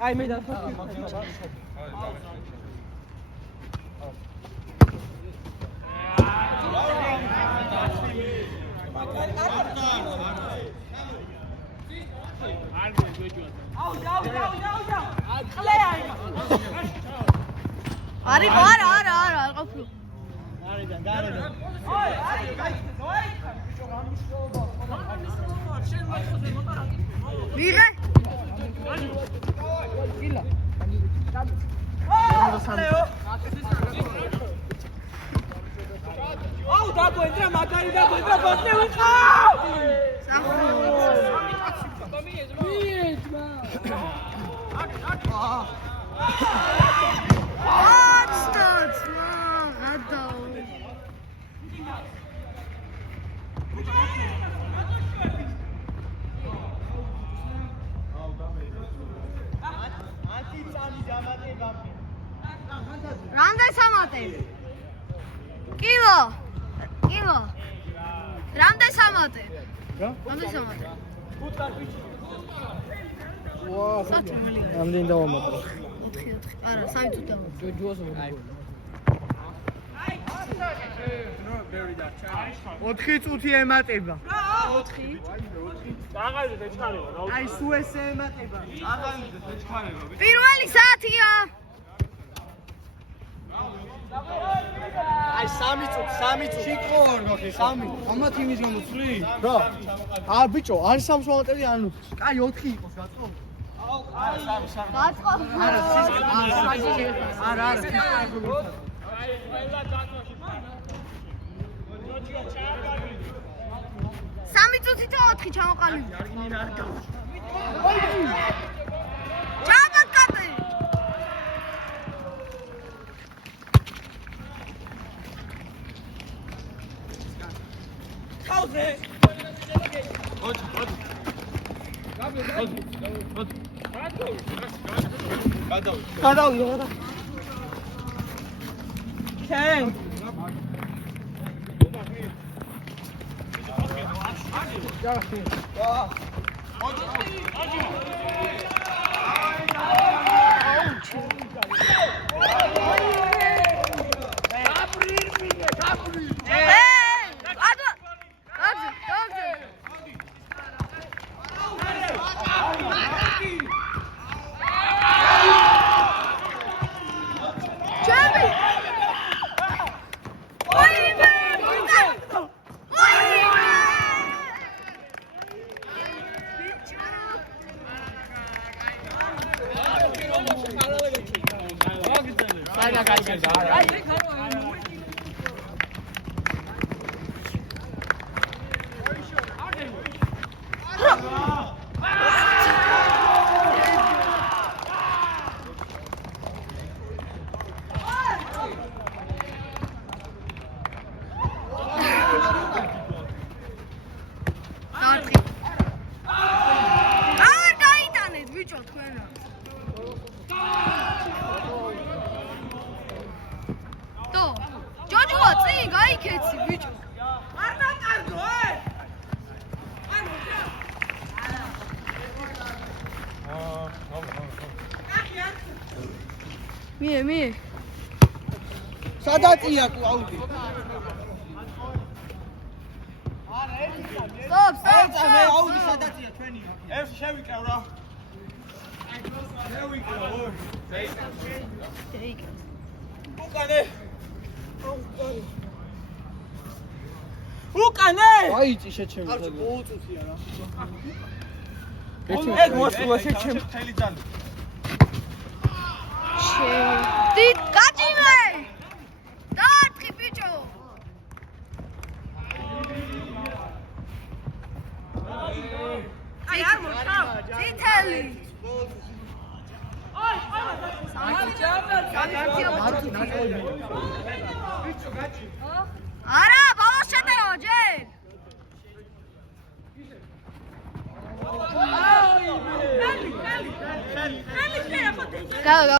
აი მე და არის არა ყოფილი გარედან გარედან მიღე აუ დაგვენტრა მაგარი დაგვენტრა ბოსტე ვიყავ რამდენი სამატე? კილო. რამდენი სამატე? რა? რამდენი სამატე? ვაა. რამდენი დავამატე? 4. არა, 3 წუთი დავამატე. ჯოჯოს აი. 4 წუთი ემატება. 4. აღარეთ ეჩქარება რა. აი სულ ესე ემატება. აღარეთ ეჩქარება. პირველი საათია. აი 3 წუთი. შიკორ მოხი 3. ამათ იმის გამოცვლი? რა? აა ბიჭო, არის 3 მომატები ანუ. კაი 4 იყოს გაწო. გაწყო. არა. სამი წუთი და 4 ჩამოყალიბდა. ჩამოყალიბდა. ხავზე. გადავიდა. ჩენ. ჯახი. მie სადაწია კლაუდი სტოპ მე აუდი სადაწია ჩვენი ეს შევიკრავ რა შევიკრავ უკანე აიწი შეჩემი ხელი 2 წუთია რა ეგ მოსულა შეჩემი თელი ძალი დიდ გაჭიმე დათხი ბიჭო აი არ მოხავ ძითელი აი სამალი ბიჭო გაჭი არა ბალოს შეტევა ჯერ აი ხელი